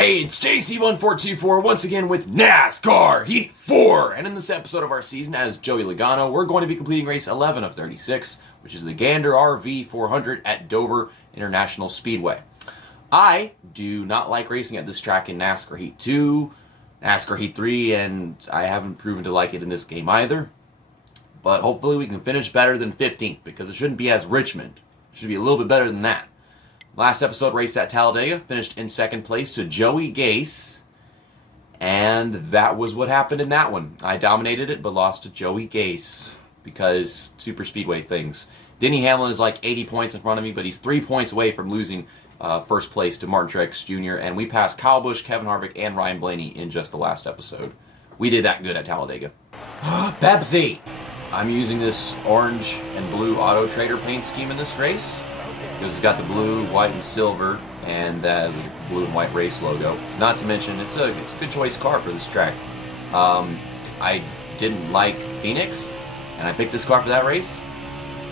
Hey, it's JC1424 once again with NASCAR Heat 4. And in this episode of our season as Joey Logano, we're going to be completing race 11 of 36, which is the Gander RV 400 at Dover International Speedway. I do not like racing at this track in NASCAR Heat 2, NASCAR Heat 3, and I haven't proven to like it in this game either. But hopefully we can finish better than 15th, because it shouldn't be as Richmond. It should be a little bit better than that. Last episode raced at Talladega, finished in second place to Joey Gase, and that was what happened in that one. I dominated it, but lost to Joey Gase because super speedway things. Denny Hamlin is like 80 points in front of me, but he's 3 points away from losing first place to Martin Truex Jr., and we passed Kyle Busch, Kevin Harvick, and Ryan Blaney in just the last episode. We did that good at Talladega. Pepsi! I'm using this orange and blue Auto Trader paint scheme in this race, because it's got the blue, white, and silver, and the blue and white race logo. Not to mention, it's a good choice car for this track. I didn't like Phoenix, and I picked this car for that race.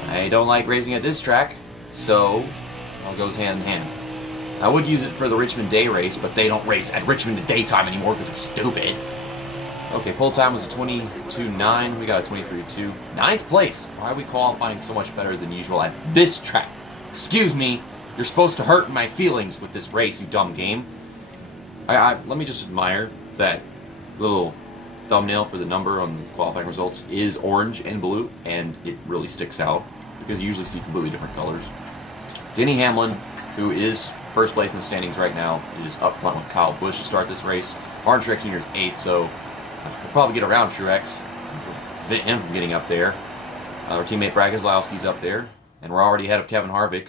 I don't like racing at this track, so it all goes hand in hand. I would use it for the Richmond Day race, but they don't race at Richmond in daytime anymore because they're stupid. Okay, pole time was a 22.9. We got a 23.2. Ninth place. Why are we qualifying so much better than usual at this track? Excuse me, you're supposed to hurt my feelings with this race, you dumb game. Let me just admire that little thumbnail for the number on the qualifying results is orange and blue, and it really sticks out because you usually see completely different colors. Denny Hamlin, who is first place in the standings right now, is up front with Kyle Busch to start this race. Martin Truex Jr. is 8th, so we'll probably get around Truex, prevent him from getting up there. Our teammate Brad Keselowski's up there, and we're already ahead of Kevin Harvick.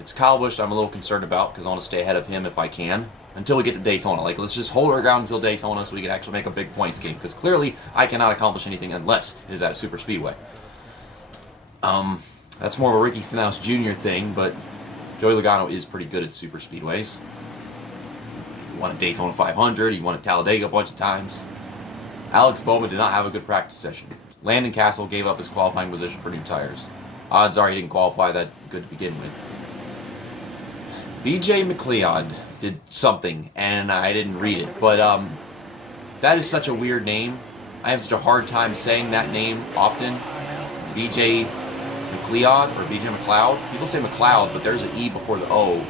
It's Kyle Busch I'm a little concerned about because I want to stay ahead of him if I can until we get to Daytona. Like, let's just hold our ground until Daytona so we can actually make a big points game, because clearly I cannot accomplish anything unless it is at a super speedway. That's more of a Ricky Stenhouse Jr. thing, but Joey Logano is pretty good at super speedways. He won a Daytona 500, he won at Talladega a bunch of times. Alex Bowman did not have a good practice session. Landon Castle gave up his qualifying position for new tires. Odds are he didn't qualify that good to begin with. BJ McLeod did something, and I didn't read it, but that is such a weird name. I have such a hard time saying that name often. BJ McLeod or BJ McLeod. People say McLeod, but there's an E before the O.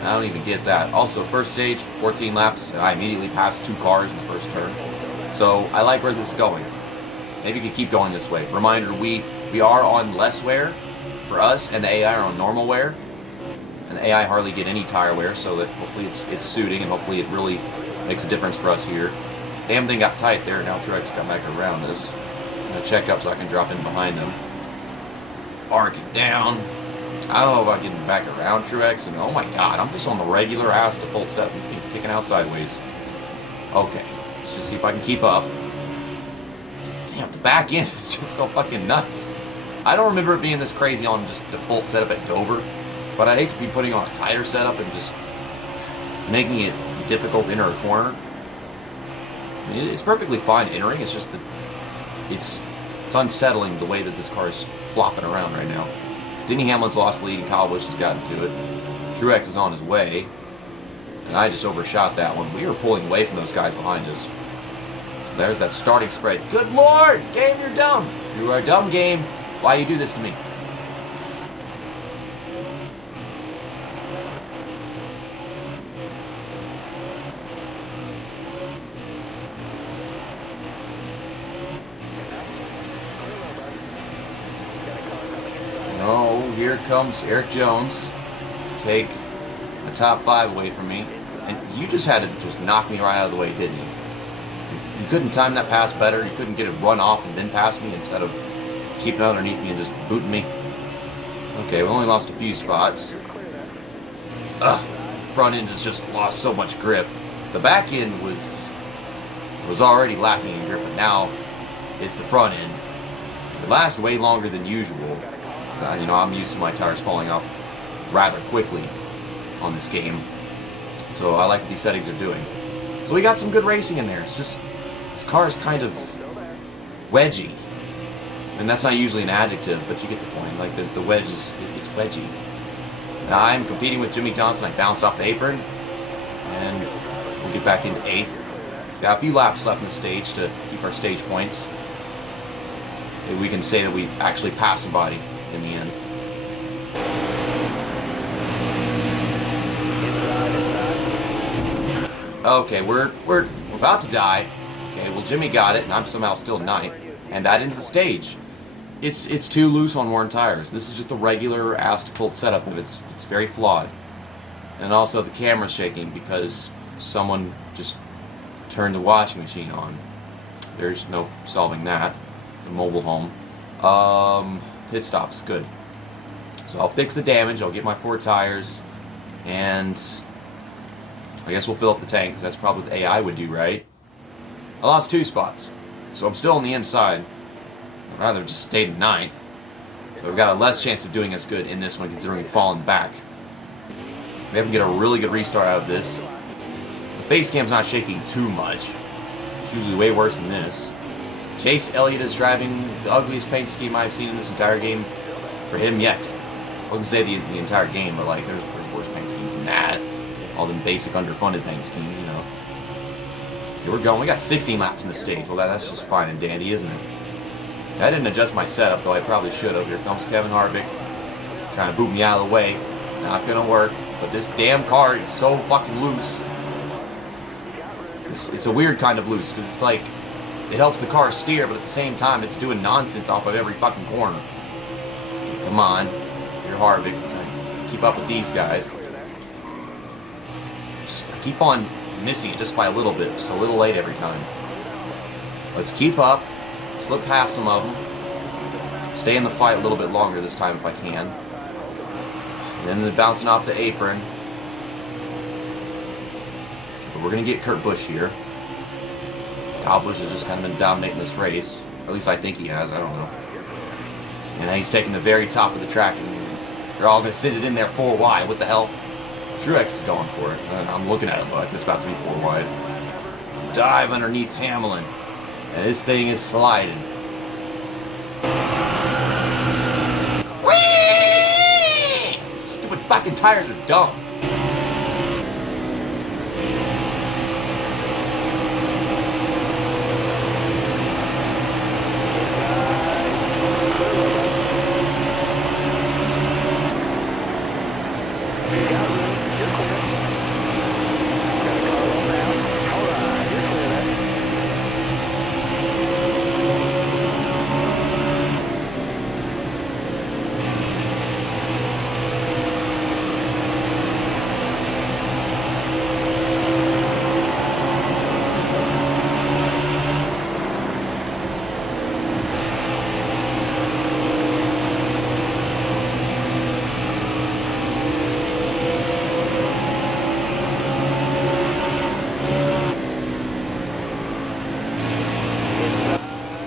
I don't even get that. Also, first stage, 14 laps, and I immediately passed 2 cars in the first turn. So I like where this is going. Maybe we could keep going this way. Reminder, we are on less wear for us, and the AI are on normal wear. And the AI hardly get any tire wear, so that hopefully it's suiting, and hopefully it really makes a difference for us here. Damn thing got tight there, now Truex got back around us. I'm going to check up so I can drop in behind them. Arc it down. I don't know about getting back around Truex, and oh my god, I'm just on the regular ass default set. These things kicking out sideways. Okay, let's just see if I can keep up. Damn, the back end is just so fucking nuts. I don't remember it being this crazy on just default setup at Dover, but I'd hate to be putting on a tighter setup and just making it difficult to enter a corner. I mean, it's perfectly fine entering, it's just that it's unsettling the way that this car is flopping around right now. Denny Hamlin's lost the lead and Kyle Busch has gotten to it. Truex is on his way, and I just overshot that one. We were pulling away from those guys behind us. So there's that starting spread. Good lord! Game, you're dumb! You are a dumb game. Why you do this to me? Oh, here comes Eric Jones to take a top 5 away from me. And you just had to just knock me right out of the way, didn't you? You couldn't time that pass better. You couldn't get it run off and then pass me instead of keeping it underneath me and just booting me. Okay, we only lost a few spots. Front end has just lost so much grip. The back end was already lacking in grip, but now it's the front end. It lasts way longer than usual. So, I'm used to my tires falling off rather quickly on this game. So I like what these settings are doing. So we got some good racing in there. It's just, this car is kind of wedgy. And that's not usually an adjective, but you get the point. Like, the wedge it's wedgy. Now I'm competing with Jimmy Johnson. I bounced off the apron, and We'll get back into 8th. Got a few laps left in the stage to keep our stage points. Maybe we can say that we actually passed somebody in the end. Okay, we're about to die. Okay, well Jimmy got it, and I'm somehow still 9th, and that ends the stage. It's too loose on worn tires. This is just a regular asphalt setup, and it's very flawed. And also the camera's shaking because someone just turned the washing machine on. There's no solving that. It's a mobile home. Pit stops, good. So I'll fix the damage. I'll get my 4 tires, and I guess we'll fill up the tank because that's probably what the AI would do, right? I lost 2 spots, so I'm still on the inside. I'd rather just stayed in 9th. So we've got a less chance of doing as good in this one considering we've fallen back. We have to get a really good restart out of this. The face cam's not shaking too much. It's usually way worse than this. Chase Elliott is driving the ugliest paint scheme I've seen in this entire game for him yet. I wasn't say the entire game, but like there's worse paint schemes than that. All them basic underfunded paint schemes, you know. Here we're going. We got 16 laps in the stage. Well, that's just fine and dandy, isn't it? I didn't adjust my setup, though I probably should have. Here comes Kevin Harvick, trying to boot me out of the way. Not gonna work. But this damn car is so fucking loose. It's a weird kind of loose, because it's like, it helps the car steer, but at the same time, it's doing nonsense off of every fucking corner. Come on. You're Harvick. Keep up with these guys. I keep on missing it just by a little bit. Just a little late every time. Let's keep up. Slip past some of them. Stay in the fight a little bit longer this time if I can. And then they're bouncing off the apron. But we're going to get Kurt Busch here. Kyle Busch has just kind of been dominating this race. Or at least I think he has. I don't know. And now he's taking the very top of the track. And they're all going to sit it in there 4 wide. What the hell? Truex is going for it. And I'm looking at him like it's about to be 4 wide. Dive underneath Hamlin. And this thing is sliding. Whee! Stupid fucking tires are dumb.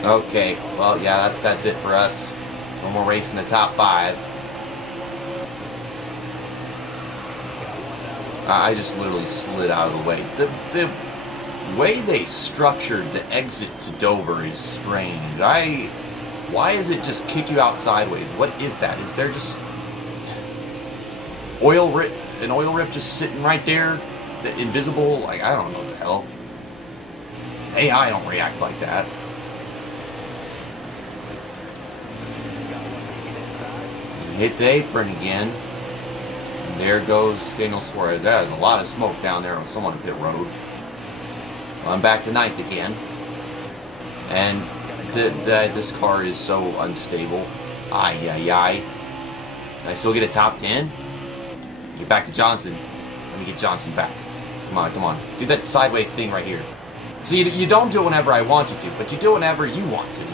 Okay, well, yeah, that's it for us. One more race in the top 5. I just literally slid out of the way. The way they structured the exit to Dover is strange. Why is it just kick you out sideways? What is that? Is there just an oil rift just sitting right there? The invisible, like, I don't know what the hell. AI don't react like that. Hit the apron again. And there goes Daniel Suarez. That is a lot of smoke down there on someone pit road. Well, I'm back to 9th again. And this car is so unstable. Can I still get a top 10? Get back to Johnson. Let me get Johnson back. Come on. Do that sideways thing right here. See, you don't do it whenever I want you to, but you do it whenever you want to.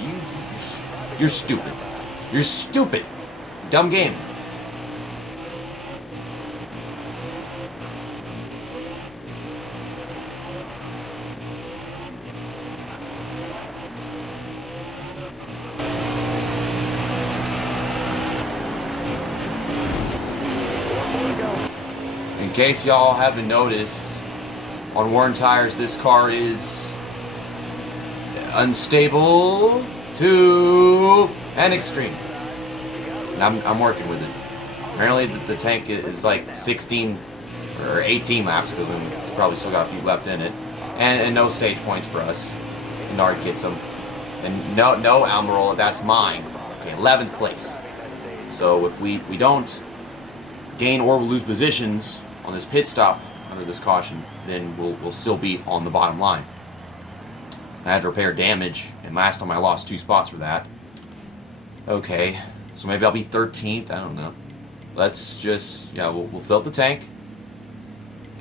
You're stupid. You're stupid. Dumb game. In case y'all haven't noticed, on worn tires, this car is unstable to an extreme. And I'm working with it. Apparently the tank is like 16 or 18 laps because when It's probably still got a few left in it. And no stage points for us. Nard gets them. And no Almirola, that's mine. Okay, 11th place. So if we don't gain or lose positions on this pit stop under this caution, then we'll still be on the bottom line. I had to repair damage, and last time I lost 2 spots for that. Okay, so maybe I'll be 13th, I don't know. Let's just, we'll fill up the tank,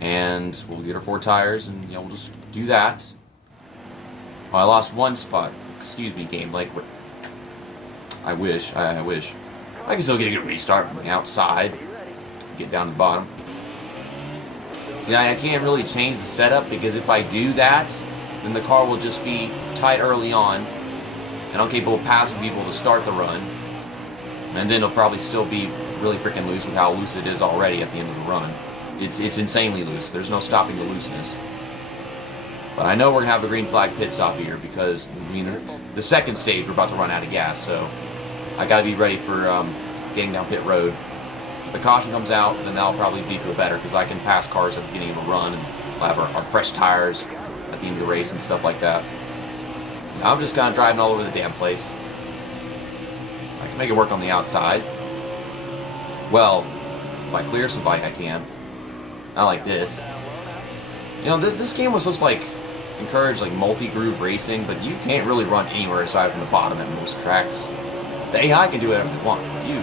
and we'll get our 4 tires, and we'll just do that. Oh, I lost 1 spot. Excuse me, game. Like, I wish. I wish. I can still get a good restart from the outside. Get down to the bottom. See, I can't really change the setup, because if I do that, then the car will just be tight early on, and I'm capable of passing people to start the run. And then it'll probably still be really freaking loose with how loose it is already at the end of the run. It's insanely loose. There's no stopping the looseness. But I know we're going to have a green flag pit stop here, because the second stage we're about to run out of gas, so I got to be ready for getting down pit road. If the caution comes out, then that'll probably be for the better, because I can pass cars at the beginning of a run, and we'll have our fresh tires at the end of the race and stuff like that. I'm just kind of driving all over the damn place. I can make it work on the outside. Well, if I clear somebody, I can. Not like this. This game was supposed to, like, encourage, like, multi-groove racing, but you can't really run anywhere aside from the bottom at most tracks. The AI can do whatever they want. You,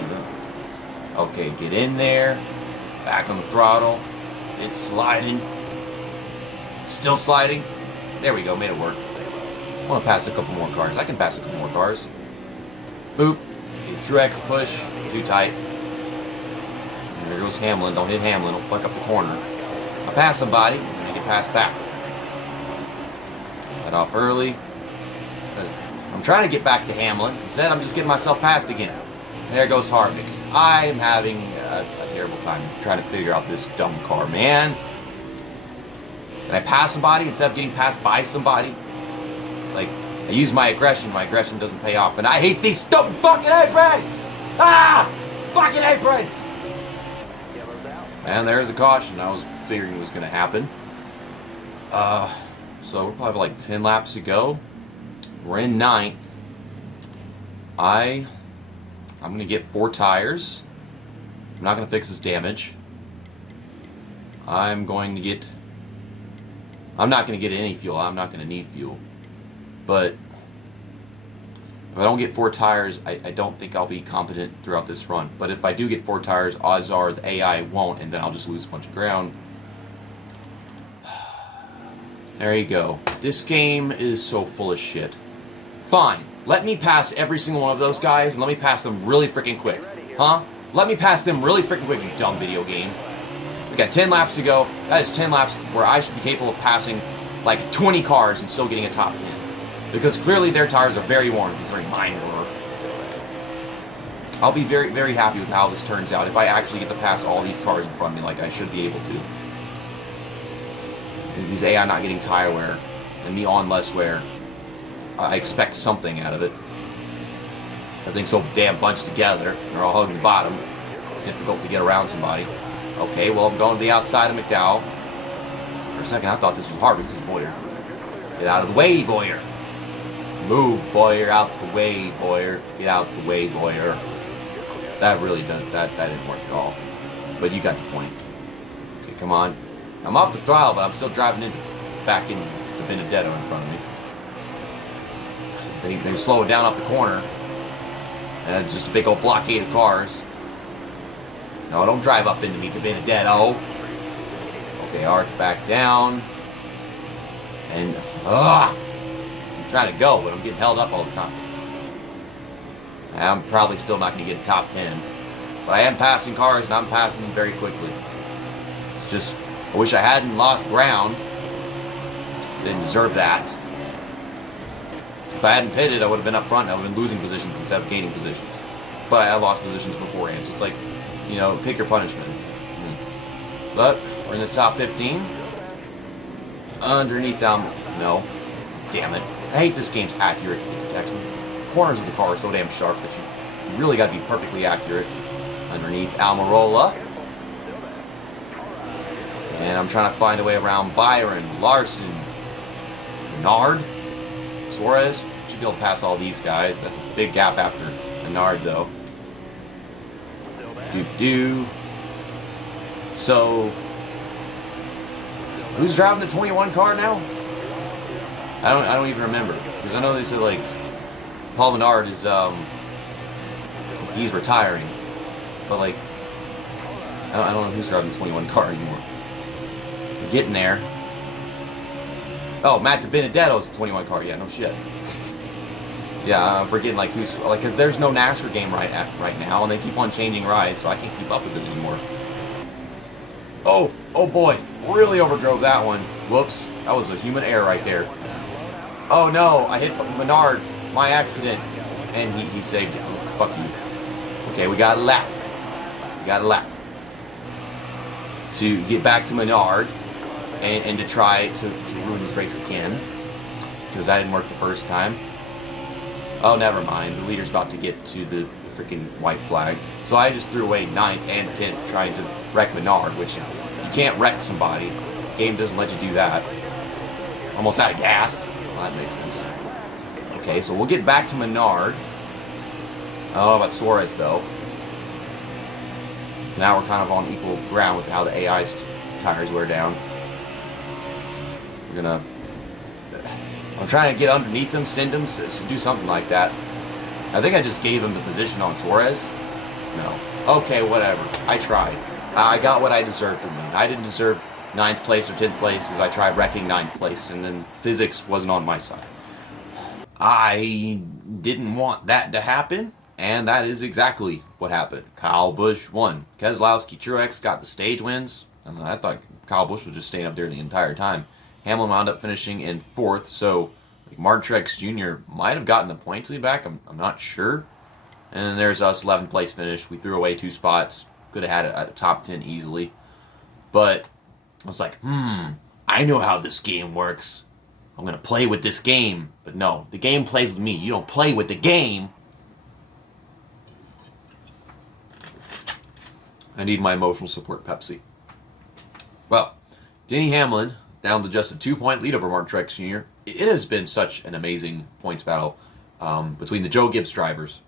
okay, get in there. Back on the throttle. It's sliding. Still sliding. There we go, made it work. I want to pass a couple more cars. I can pass a couple more cars. Boop. Okay, true X push. Too tight. And there goes Hamlin. Don't hit Hamlin. Don't fuck up the corner. I pass somebody, and I get passed back. Cut off early. I'm trying to get back to Hamlin. Instead, I'm just getting myself passed again. There goes Harvick. I am having a terrible time trying to figure out this dumb car, man. Can I pass somebody instead of getting passed by somebody? It's like, I use my aggression doesn't pay off, and I hate these stupid fucking aprons! Ah! Fucking aprons! And there's a caution. I was figuring it was going to happen. So we're probably like 10 laps to go. We're in 9th. I'm going to get 4 tires. I'm not going to fix this damage. I'm not going to get any fuel. I'm not going to need fuel. But if I don't get 4 tires, I don't think I'll be competent throughout this run. But if I do get 4 tires, odds are the AI won't, and then I'll just lose a bunch of ground. There you go. This game is so full of shit. Fine. Let me pass every single one of those guys, and let me pass them really freaking quick. Huh? Let me pass them really freaking quick, you dumb video game. We got 10 laps to go. That is 10 laps where I should be capable of passing like 20 cars and still getting a top 10. Because clearly their tires are very worn, considering mine were. I'll be very, very happy with how this turns out if I actually get to pass all these cars in front of me like I should be able to. And these AI not getting tire wear, and me on less wear, I expect something out of it. Everything's so damn bunched together. They're all hugging the bottom. It's difficult to get around somebody. Okay, well, I'm going to the outside of McDowell. For a second, I thought this was Harvey. This is Boyer. Get out of the way, Boyer. Move, Boyer, out the way, Boyer. Get out the way, Boyer. That really doesn't, that didn't work at all. But you got the point. Okay, come on. I'm off the throttle, but I'm still driving back into Benedetto in front of me. They slow it down up the corner. And it's just a big old blockade of cars. No, don't drive up into me to Benedetto. Okay, arc back down. And, I'm trying to go, but I'm getting held up all the time. I'm probably still not going to get a top 10. But I am passing cars, and I'm passing them very quickly. It's just, I wish I hadn't lost ground. Didn't deserve that. If I hadn't pitted, I would have been up front, and I would have been losing positions instead of gaining positions. But I lost positions beforehand, so it's like, pick your punishment. But we're in the top 15. Underneath down, no. Damn it. I hate this game's accurate detection. Corners of the car are so damn sharp that you really got to be perfectly accurate. Underneath Almirola. And I'm trying to find a way around Byron, Larson, Menard, Suarez. Should be able to pass all these guys. That's a big gap after Menard, though. So, who's driving the 21 car now? I don't even remember, because I know they said like Paul Menard is he's retiring, but like I don't know who's driving the 21 car anymore. We're getting there. Oh, Matt DiBenedetto's the 21 car. Yeah, no shit. Yeah, I'm forgetting like who's like, because there's no NASCAR game right now, and they keep on changing rides, so I can't keep up with it anymore. Oh boy, really overdrove that one. Whoops, that was a human error right there. Oh no, I hit Menard, my accident, and he saved it. Oh, fuck you. Okay, we got a lap. To get back to Menard and to try to ruin his race again, because that didn't work the first time. Oh, never mind. The leader's about to get to the freaking white flag. So I just threw away 9th and 10th trying to wreck Menard, which you can't wreck somebody. The game doesn't let you do that. Almost out of gas. Well, that makes sense. Okay, so we'll get back to Menard. Oh, about Suarez, though. Now we're kind of on equal ground with how the AI's tires wear down. I'm trying to get underneath them, send them, so do something like that. I think I just gave him the position on Suarez. No. Okay, whatever. I tried. I got what I deserved to win. I didn't deserve 9th place or 10th place as I tried wrecking 9th place, and then physics wasn't on my side. I didn't want that to happen, and that is exactly what happened. Kyle Busch won. Keselowski, Truex got the stage wins. And I thought Kyle Busch was just staying up there the entire time. Hamlin wound up finishing in 4th, so like Martrex Jr. might have gotten the points lead back. I'm not sure. And then there's us, 11th place finish. We threw away 2 spots. Could have had a top 10 easily. But I was like, I know how this game works. I'm going to play with this game. But no, the game plays with me. You don't play with the game. I need my emotional support Pepsi. Well, Denny Hamlin down to just a 2-point lead over Mark Truex Jr. It has been such an amazing points battle between the Joe Gibbs drivers.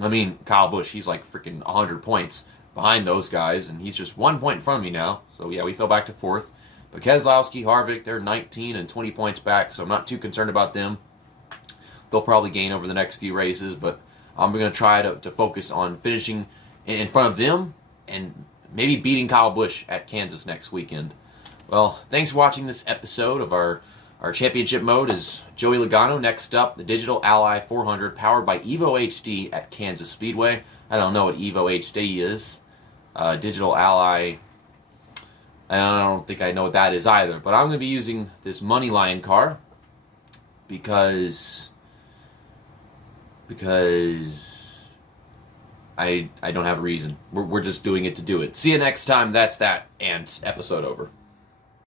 I mean, Kyle Busch, he's like freaking 100 points behind those guys, and he's just 1 point in front of me now. So yeah, we fell back to 4th. But Keselowski, Harvick, they're 19 and 20 points back, so I'm not too concerned about them. They'll probably gain over the next few races, but I'm going to try to focus on finishing in front of them and maybe beating Kyle Busch at Kansas next weekend. Well, thanks for watching this episode of our championship mode is Joey Logano. Next up, the Digital Ally 400 powered by Evo HD at Kansas Speedway. I don't know what Evo HD is. Digital Ally, I don't think I know what that is either. But I'm going to be using this Moneyline car because I don't have a reason. We're just doing it to do it. See you next time. That's that, and episode over.